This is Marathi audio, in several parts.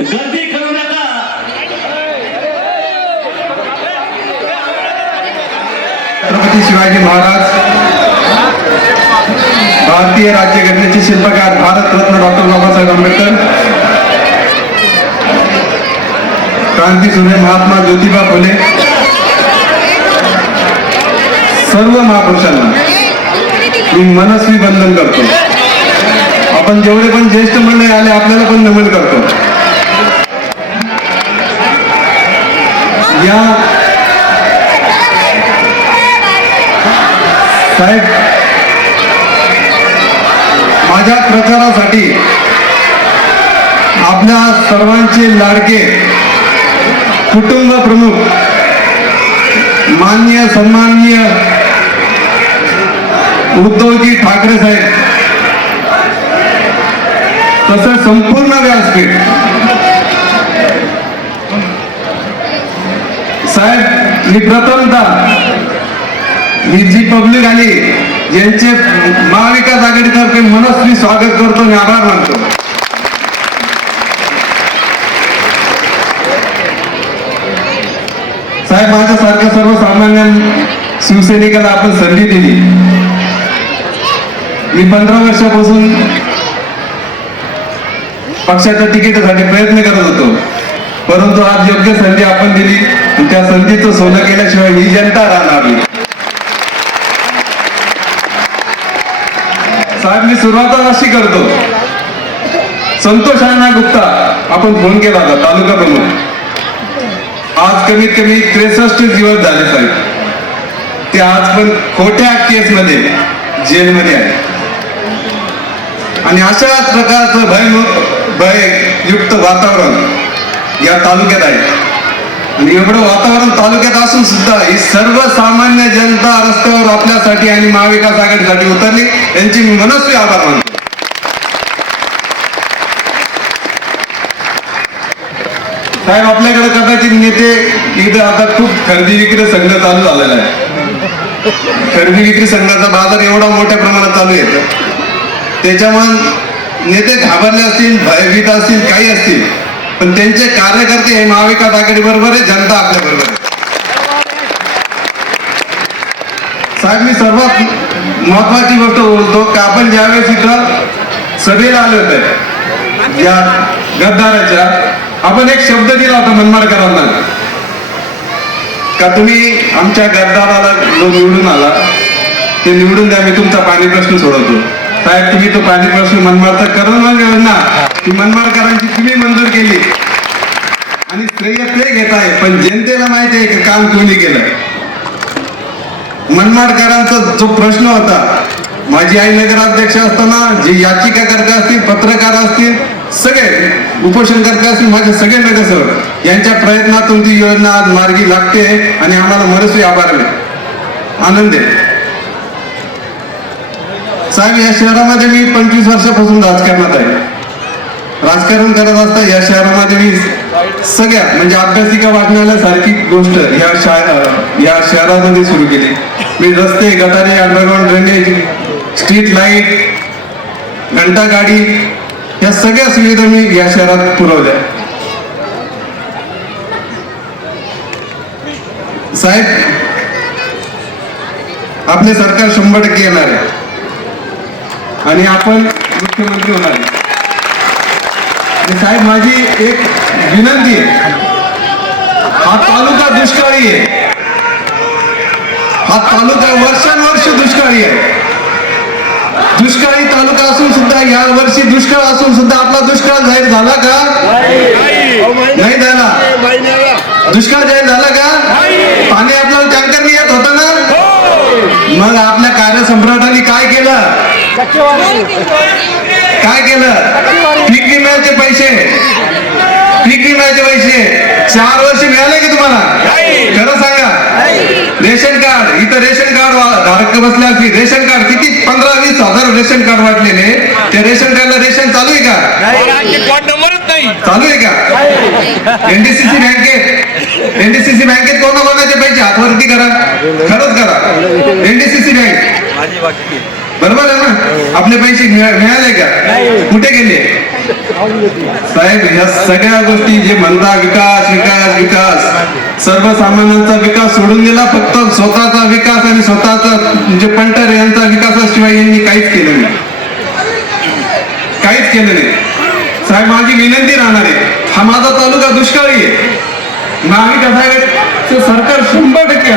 गर्दी करू नका. छत्रपती शिवाजी महाराज भारतीय राज्यघटनेचे शिल्पकार भारतरत्न डॉक्टर बाबासाहेब आंबेडकर क्रांती सुने महात्मा ज्योतिबा फुले सर्व महापुरुषांना मी मनस्वी बंधन करतो. आपण जेवढे पण ज्येष्ठ मंडळी आले आपल्याला पण नमन करतो. या. साहेब माझ्या प्रचारासाठी आपल्या सर्वांचे लाडके कुटुंब प्रमुख मान्य सन्माननीय उद्धवजी ठाकरे साहेब तसं संपूर्ण व्यासपीठ साहेब मी प्रथमता ही जी पब्लिक आली यांचे महाविकास आघाडीतर्फे मनस्वी स्वागत करतो आणि आभार मानतो. साहेब माझ्यासारख्या सर्वसामान्य शिवसैनिकाला आपण संधी दिली. मी पंधरा वर्षापासून पक्षाच्या तिकिटासाठी प्रयत्न करत होतो. परंतु आज योग्य संधी आपण दिली. तिच्या त्या संधीचं सोनं केल्याशिवाय ही जनता राहणार नाही. साहेब मी सुरुवात अशी करतो. संतोष अण्णा गुप्ता आपण फोन केला होता तालुका प्रमुख. आज कमीत कमी त्रेसष्ट दिवस झाले साहेब. ते आज पण खोट्या केस मध्ये जेलमध्ये आहे आणि अशाच प्रकारचं भय युक्त वातावरण या तालुक्यात आहे. आणि एवढं वातावरण तालुक्यात असून सुद्धा ही सर्वसामान्य जनता रस्त्यावर आपल्यासाठी आणि महाविकास आघाडीसाठी उतरली. यांची मी मनस्वी आभार मानतो. साहेब आपल्याकडे कदाचित नेते इथं आता खूप खरेदी विक्री संघ चालू झालेला आहे. खरेदी विक्री संघाचा बाजार एवढा मोठ्या प्रमाणात चालू आहे त्याच्यामुळे नेते घाबरले असतील भयभीत असतील काही असतील. पण त्यांचे कार्यकर्ते हे महाविकास आघाडी बरोबर आहे जनता आपल्या बरोबर आहे. साहेब मी सर्वात महत्वाची गोष्ट बोलतो की आपण ज्यावेळेस इथं सभेला आले होते या गद्दाराच्या आपण एक शब्द दिला होता मनमाडकरांना. का तुम्ही आमच्या गद्दाराला जो निवडून आला ते निवडून द्या मी तुमचा पाणी प्रश्न सोडवतो. साहेब तुम्ही तो पाणी मनमाडचा करून योजना ती मनमाडकरांची तुम्ही मंजूर केली. आणि श्रेय ते घेत आहे पण जनतेला माहिती आहे की काम कोणी केलं. मनमाडकरांचा जो प्रश्न होता माझी आई नगराध्यक्ष असताना जे याचिकाकर्ते असतील पत्रकार असतील सगळे उपोषणकर्ते असतील माझे सगळे नगरसेवक यांच्या प्रयत्नातून ती योजना आज मार्गी लागते आणि आम्हाला मनस्वी आभार आनंद आहे. साहेब या शहरामध्ये मी पंचवीस वर्षापासून राजकारणात आहे. राजकारण करत असता या शहरामध्ये मी सगळ्या म्हणजे अभ्यासिका सारखी गोष्ट या शा- या शहरामध्ये सुरू केली. मी रस्ते गटारे अंडरग्राऊंड ड्रेनेज स्ट्रीट लाइट घंटा गाडी या सगळ्या सुविधा मी या शहरात पुरवल्या. साहेब आपले सरकार शंभर टक्के येणार आहे. आणि आपण मुख्यमंत्री होणार आहे. साहेब माझी एक विनंती आहे. हा तालुका दुष्काळी आहे. हा तालुका वर्षानुवर्ष दुष्काळी आहे. दुष्काळी तालुका असून सुद्धा या वर्षी दुष्काळ असून सुद्धा आपला दुष्काळ जाहीर झाला का? नाही झाला. दुष्काळ जाहीर झाला का? पाणी आपल्याला टँकरने येत होतं ना? मग आपल्या कार्यसम्राटांनी काय केलं? काय केलं? पीक विम्याचे पैसे. पीक विम्याचे पैसे. चार वर्ष मिळाले की तुम्हाला? खरं सांगा. Ration card. इथं रेशन कार्ड धारक बसले असली रेशन कार्ड किती? पंधरा वीस हजार रेशन कार्ड वाटलेले. त्या रेशन कार्डला रेशन चालू आहे का? कोण नंबरच नाही. चालू आहे का? एनडीसीसी बँकेत. एनडीसीसी बँकेत कोणा कोणाचे पैसे? हातवरती करा. खरंच करा. NDCC bank. बरोबर आहे ना? आपले पैसे मिळा- मिळाले का? कुठे गेले? साहेब ह्या सगळ्या गोष्टी जे म्हणता विकास विकास विकास. सर्वसामान्यांचा विकास सोडून दिला फक्त स्वतःचा विकास आणि स्वतःचा म्हणजे पंटर यांचा विकासाशिवाय यांनी काहीच केलं नाही. काहीच केलं नाही. साहेब माझी विनंती राहणार आहे. हा माझा तालुका दुष्काळी आहे. महाविकास आघाडीचं सरकार शंभर टक्के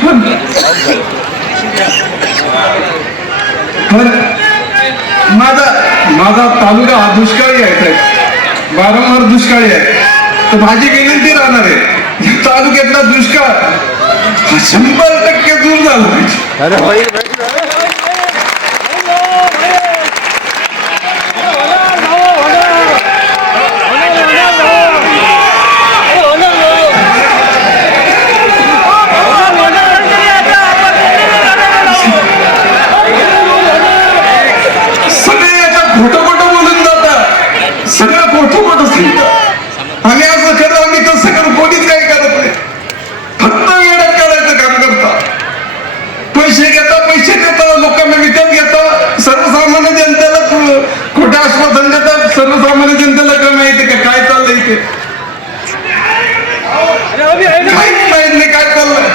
पण माझा माझा तालुका हा दुष्काळी आहे वारंवार दुष्काळी आहे. तर माझी विनंती राहणार आहे. तालुक्यातला दुष्काळ हा शंभर टक्के दूर झाला पाहिजे सगळे याच्यात खोटं खोटं बोलून जातात सगळं खोटं खोटं सांगतात आम्ही असं करतो आम्ही तसं करू कोणीच काही करत नाही फक्त वेळात करायचं काम करतात पैसे घेता पैसे देतात लोकांना विकत घेतात सर्वसामान्य जनतेला खो- खोटं आश्वासन देतात सर्वसामान्य जनतेला काय माहिती का काय चाललंय इथे काहीच माहीत नाही काय चाललंय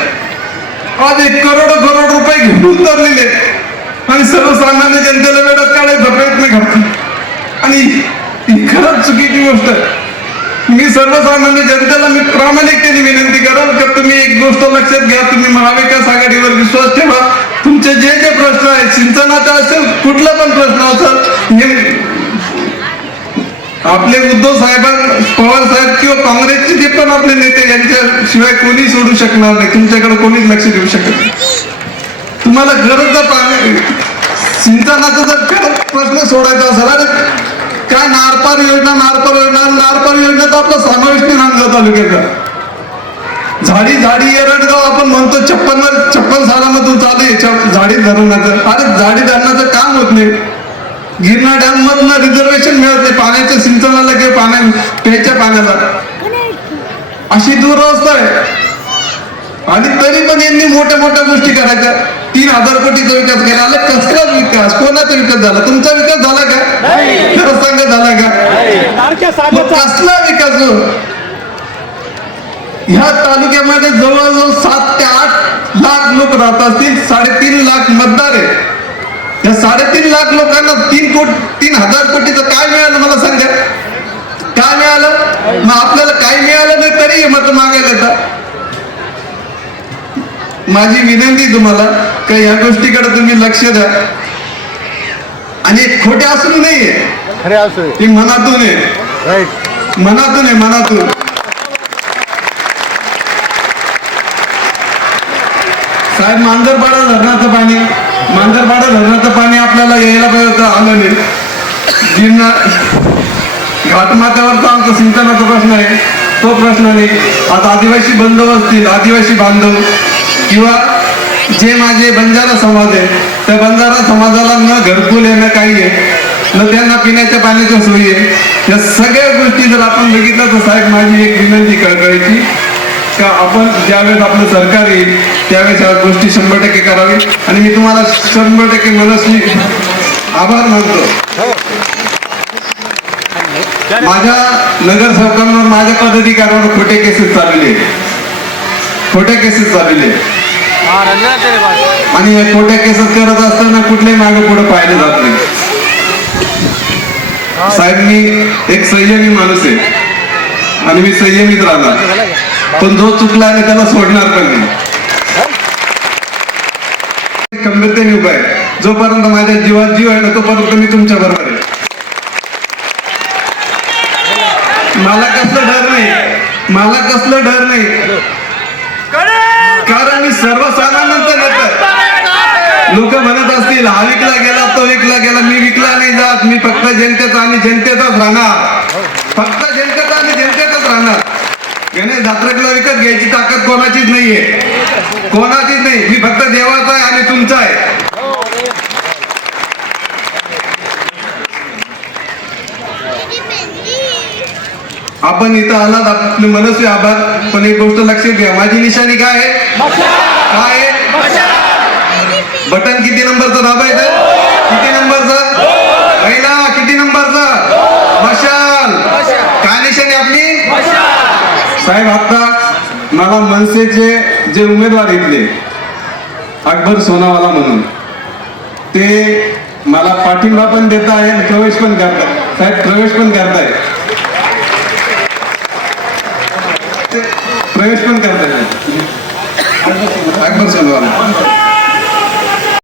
आज एक करोड करोड रुपये घेऊन धरलेले आहेत. आणि सर्वसामान्य जनतेला वेळात काढायचा प्रयत्न करतात आणि ही खरंच चुकीची गोष्ट आहे. मी सर्वसामान्य जनतेला मी प्रामाणिकतेने विनंती कराल का तुम्ही एक गोष्ट लक्षात घ्या तुम्ही महाविकास आघाडीवर विश्वास ठेवा. तुमचे जे जे प्रश्न आहेत सिंचनाचा असेल कुठला पण प्रश्न असेल हे आपले उद्धव साहेबां पवार साहेब किंवा काँग्रेसचे जे पण आपले नेते यांच्याशिवाय कोणी सोडू शकणार नाही. तुमच्याकडे कोणीच लक्ष देऊ शकत नाही. तुम्हाला गरज जर पाणी सिंचनाचा जर प्रश्न सोडायचा असेल अरे काय नारपार योजना नारपार योजना नारपार योजनेचा आपला समावेश नाही नांदगाव तालुक्याचा झाडी झाडी एरडगाव आपण म्हणतो छप्पन छप्पन सालामधून चालू आहे झाडी धरणाचं. अरे झाडी धरणाचं काम होत नाही. गिरणा डॅम मधनं रिझर्वेशन मिळत नाही. पाण्याच्या सिंचनाला किंवा पाण्या प्यायच्या पाण्याला. अशी दुरवस्था आहे. आणि तरी पण यांनी मोठ्या मोठ्या गोष्टी करायच्या. तीन हजार कोटीचा विकास केला आला कसलाच विकास? कोणाचा विकास झाला? तुमचा विकास झाला का? खरं सांगा झाला का? मग कसला विकास हो? ह्या तालुक्यामध्ये जवळजवळ सात ते आठ लाख लोक राहत असतील साडेतीन लाख मतदार आहेत. या साडेतीन लाख लोकांना तीन कोट तीन हजार कोटीचं काय मिळालं मला सांगा? काय मिळालं? मग आपल्याला काही मिळालं नाही तरी मत मागायला माझी विनंती तुम्हाला का या गोष्टीकडे तुम्ही लक्ष द्या. आणि खोटे असून नाहीये. खरे असं. ती मनातून आहे. मनातून आहे मनातून. साहेब मांजरपाडा धरणाचं पाणी. मांजरपाडा धरणाचं पाणी आपल्याला यायला पाहिजे होतं आलं नाही. गिरणा घाटमाथ्यावरचा आमचा सिंचनाचा प्रश्न आहे. तो प्रश्न नाही. आता आदिवासी बंधव असतील आदिवासी बांधव किंवा जे माझे बंजारा समाज आहे त्या बंजारा समाजाला न घरकुल आहे ना काही आहे न त्यांना पिण्याच्या पाण्याच्या सोयी आहे या सगळ्या गोष्टी जर आपण बघितलं तर साहेब माझी एक विनंती कळकळीची का आपण ज्यावेळेस आपलं सरकार येईल त्यावेळेस या गोष्टी शंभर टक्के करावी. आणि मी तुम्हाला शंभर टक्के मनस्वी आभार मानतो. माझ्या नगरसेवकांवर माझ्या पदाधिकाऱ्यांवर खोटे केसेस चाललेले खोट्या केसेस चाललेले आणि या खोट्या केसेस करत असताना कुठल्याही मागे पुढे पाहिलं जात नाही. साहेब मी एक संयमी माणूस आहे. आणि मी संयमीत राहणार. पण जो चुकला आहे त्याला सोडणार पण नाही. खंबीरतेने उभा आहे. जोपर्यंत माझ्या जीवात जीव आहे ना तोपर्यंत मी तुमच्या बरोबर आहे. मला कसलं डर नाही. मला कसलं डर नाही कारण मी सर्वसामान्यांचा नेता लोक म्हणत असतील हा विकला गेला तो विकला गेला मी विकला नाही जात मी फक्त जनतेचा आणि जनतेचाच राहणार. फक्त जनतेचा आणि जनतेचाच राहणार. गणेश धात्रकला विकत घ्यायची ताकद कोणाचीच नाहीये. कोणाचीच नाही. मी फक्त देवाचा आहे आणि तुमचा आहे. आपण इथं आलात आपले मनस्वी आभार. पण एक गोष्ट लक्षात घ्या. माझी निशाणी काय आहे? काय आहे? बटन किती नंबरचं दाबायचं किती नंबरचं? पहिला. मशाल! काय निशाणी आपली? साहेब आता मला मनसेचे जे उमेदवार इथले अकबर सोनावाला म्हणून ते मला पाठिंबा पण देत आहे आणि प्रवेश पण करताय. साहेब प्रवेश पण करताय. प्रवेश पण करताय.